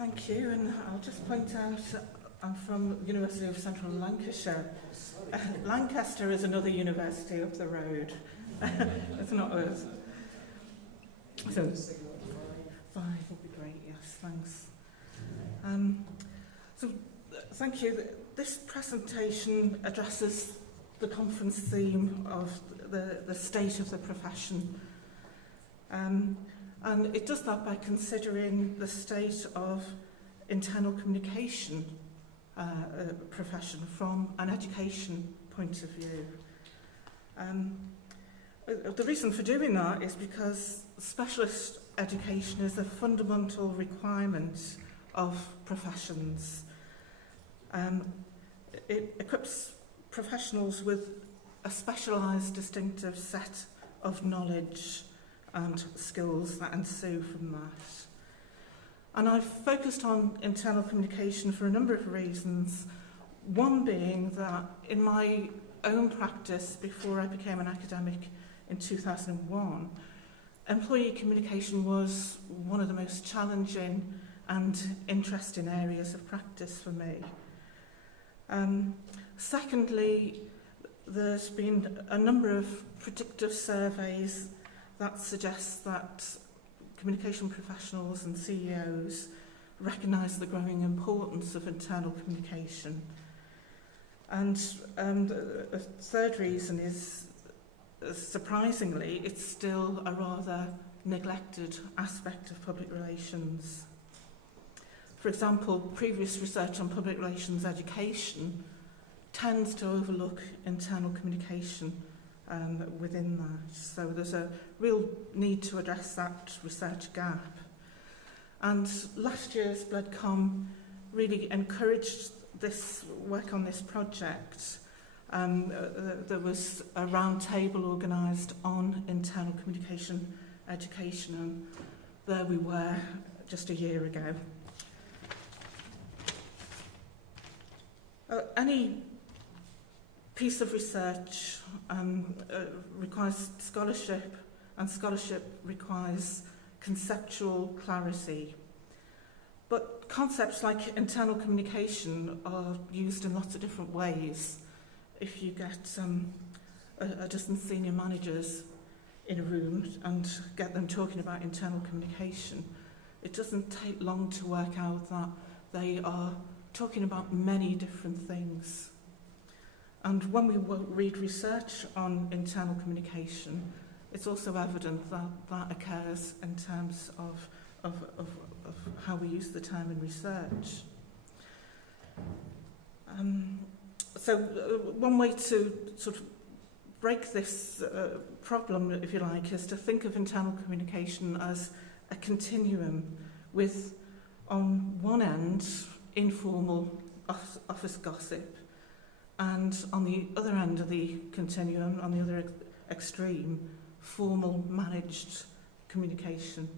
Thank you, and I'll just point out I'm from the University of Central Lancashire. Lancaster is another university up the road. It's not us. So, 5 would be great, yes, thanks. Thank you. This presentation addresses the conference theme of the state of the profession. And it does that by considering the state of internal communication profession from an education point of view. The reason for doing that is because specialist education is a fundamental requirement of professions. It equips professionals with a specialised, distinctive set of knowledge and skills that ensue from that. And I've focused on internal communication for a number of reasons. One being that in my own practice before I became an academic in 2001, employee communication was one of the most challenging and interesting areas of practice for me. Secondly, there's been a number of predictive surveys that suggest that communication professionals and CEOs recognise the growing importance of internal communication. And a third reason is, surprisingly, it's still a rather neglected aspect of public relations. For example, previous research on public relations education tends to overlook internal communication within that. So there's a real need to address that research gap. And last year's Bledcom really encouraged this work on this project. There was a round table organised on internal communication education, and there we were just a year ago. Any piece of research requires scholarship, and scholarship requires conceptual clarity. But concepts like internal communication are used in lots of different ways. If you get a dozen senior managers in a room and get them talking about internal communication, it doesn't take long to work out that they are talking about many different things. And when we read research on internal communication, it's also evident that that occurs in terms of how we use the term in research. One way to sort of break this problem, if you like, is to think of internal communication as a continuum with, on one end, informal office gossip, and on the other end of the continuum, on the other extreme, formal managed communication.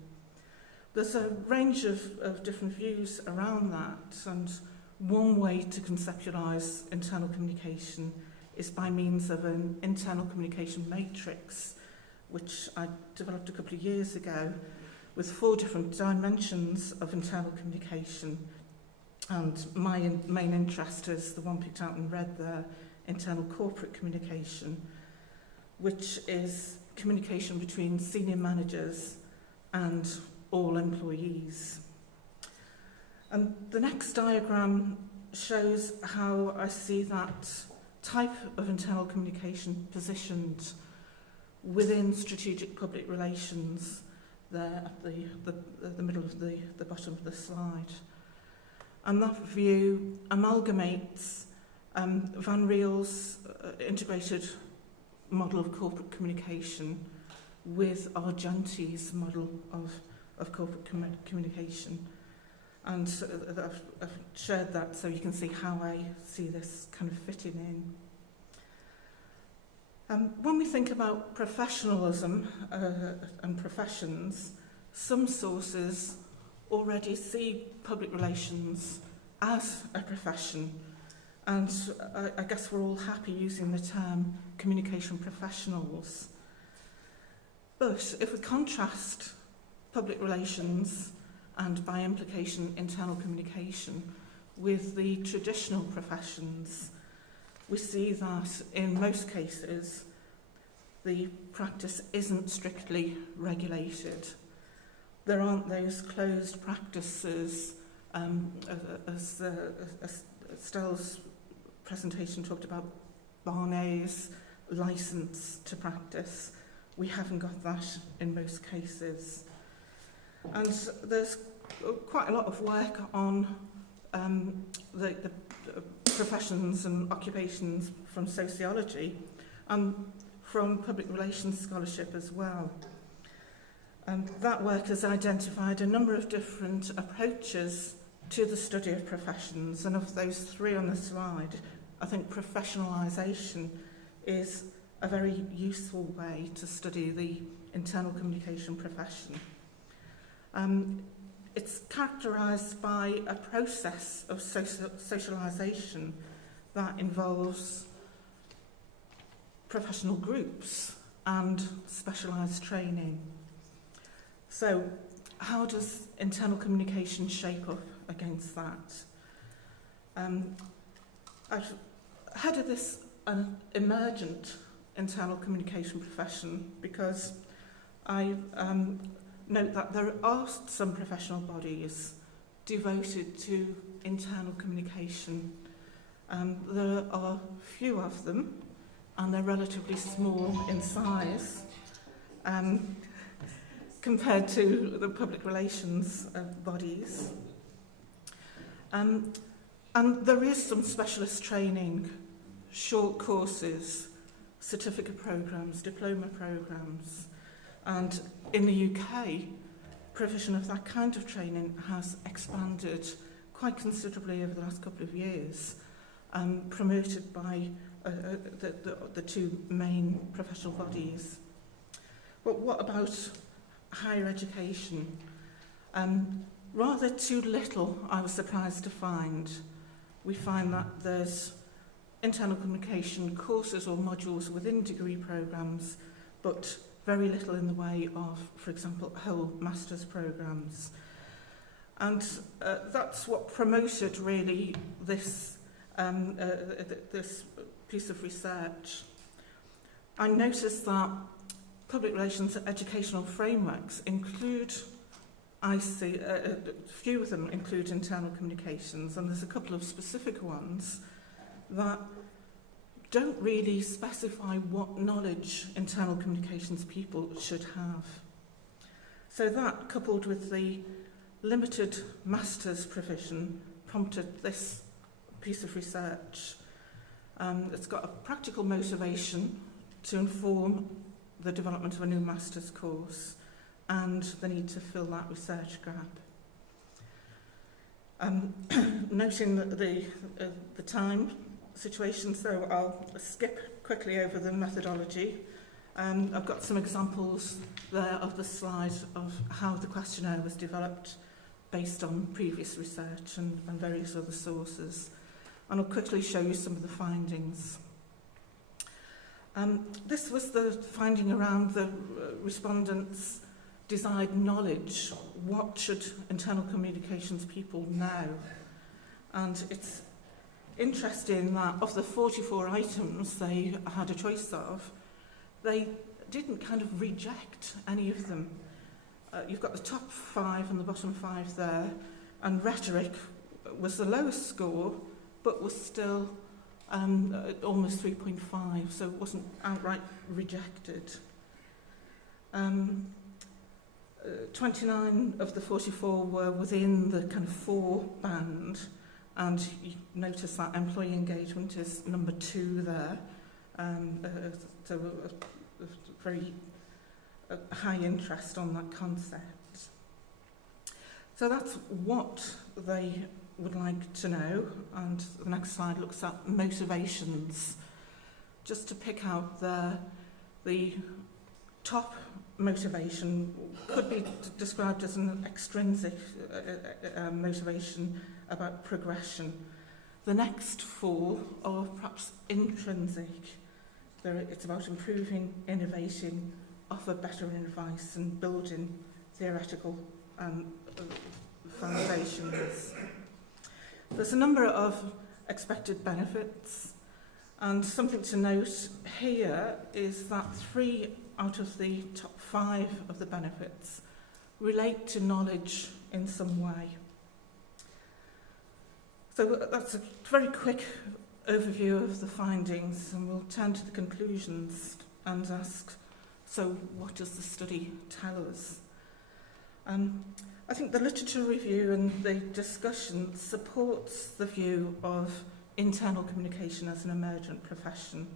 There's a range of different views around that, and one way to conceptualise internal communication is by means of an internal communication matrix, which I developed a couple of years ago, with 4 different dimensions of internal communication. And my main interest is the one picked out in red there, internal corporate communication, which is communication between senior managers and all employees. And the next diagram shows how I see that type of internal communication positioned within strategic public relations there at the middle of the bottom of the slide. And that view amalgamates Van Riel's integrated model of corporate communication with Argenti's model of corporate communication. And I've shared that so you can see how I see this kind of fitting in. When we think about professionalism and professions, some sources already see public relations as a profession, and I guess we're all happy using the term communication professionals. But if we contrast public relations and by implication internal communication with the traditional professions, we see that in most cases the practice isn't strictly regulated. There aren't those closed practices, as Stell's presentation talked about, Barnet's licence to practice. We haven't got that in most cases. And there's quite a lot of work on the professions and occupations from sociology and from public relations scholarship as well. And that work has identified a number of different approaches to the study of professions, and of those three on the slide, I think professionalisation is a very useful way to study the internal communication profession. It's characterised by a process of socialisation that involves professional groups and specialised training. So, how does internal communication shape up against that? I've headed this an emergent internal communication profession because I note that there are some professional bodies devoted to internal communication. There are few of them, and they're relatively small in size compared to the public relations bodies. And there is some specialist training, short courses, certificate programmes, diploma programmes, and in the UK, provision of that kind of training has expanded quite considerably over the last couple of years, promoted by the two main professional bodies. But what about higher education? Rather too little, I was surprised to find. We find that there's internal communication courses or modules within degree programmes, but very little in the way of, for example, whole master's programmes. And that's what promoted really this this piece of research. I noticed that public relations educational frameworks include, I see, a few of them include internal communications, and there's a couple of specific ones that don't really specify what knowledge internal communications people should have. So that, coupled with the limited master's provision, prompted this piece of research. It's got a practical motivation to inform the development of a new master's course and the need to fill that research gap. Noting that the time situation, so I'll skip quickly over the methodology. I've got some examples there of the slide of how the questionnaire was developed based on previous research and various other sources. And I'll quickly show you some of the findings. This was the finding around the respondents' desired knowledge. What should internal communications people know? And it's interesting that of the 44 items they had a choice of, they didn't kind of reject any of them. You've got the top 5 and the bottom 5 there, and rhetoric was the lowest score, but was still almost 3.5, so it wasn't outright rejected. 29 of the 44 were within the kind of 4 band, and you notice that employee engagement is number 2 there, so a very high interest on that concept. So that's what they would like to know, and the next slide looks at motivations. Just to pick out the top motivation could be described as an extrinsic motivation about progression. The next 4 are perhaps intrinsic. It's about improving, innovating, offer better advice and building theoretical foundations. There's a number of expected benefits, and something to note here is that 3 out of the top 5 of the benefits relate to knowledge in some way. So that's a very quick overview of the findings, and we'll turn to the conclusions and ask, so what does the study tell us? I think the literature review and the discussion supports the view of internal communication as an emergent profession.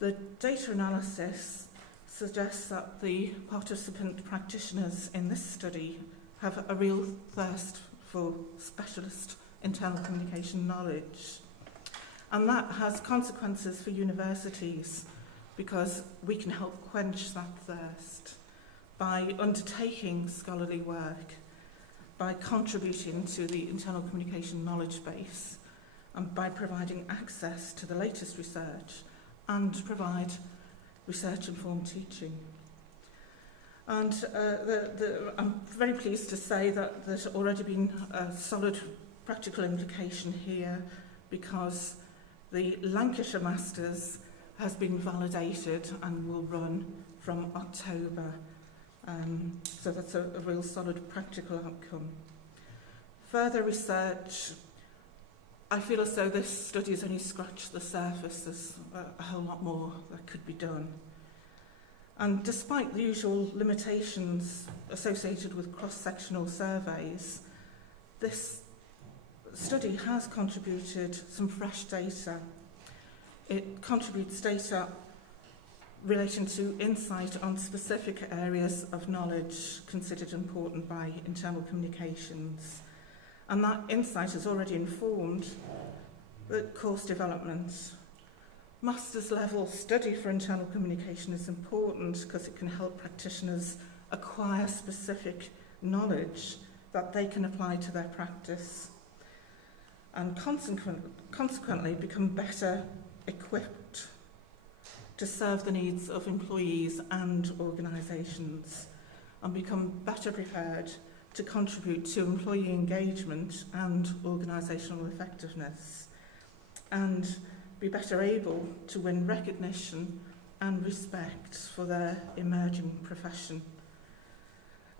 The data analysis suggests that the participant practitioners in this study have a real thirst for specialist internal communication knowledge. And that has consequences for universities because we can help quench that thirst by undertaking scholarly work, by contributing to the internal communication knowledge base, and by providing access to the latest research and provide research-informed teaching. And I'm very pleased to say that there's already been a solid practical implication here because the Lancashire Masters has been validated and will run from October. So that's a real solid practical outcome. Further research, I feel as though this study has only scratched the surface. There's a whole lot more that could be done. And despite the usual limitations associated with cross-sectional surveys, this study has contributed some fresh data. It contributes data relating to insight on specific areas of knowledge considered important by internal communications. And that insight has already informed the course development. Master's level study for internal communication is important because it can help practitioners acquire specific knowledge that they can apply to their practice and consequently become better equipped to serve the needs of employees and organisations and become better prepared to contribute to employee engagement and organisational effectiveness and be better able to win recognition and respect for their emerging profession.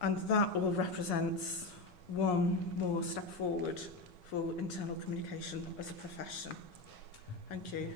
And that all represents one more step forward for internal communication as a profession. Thank you.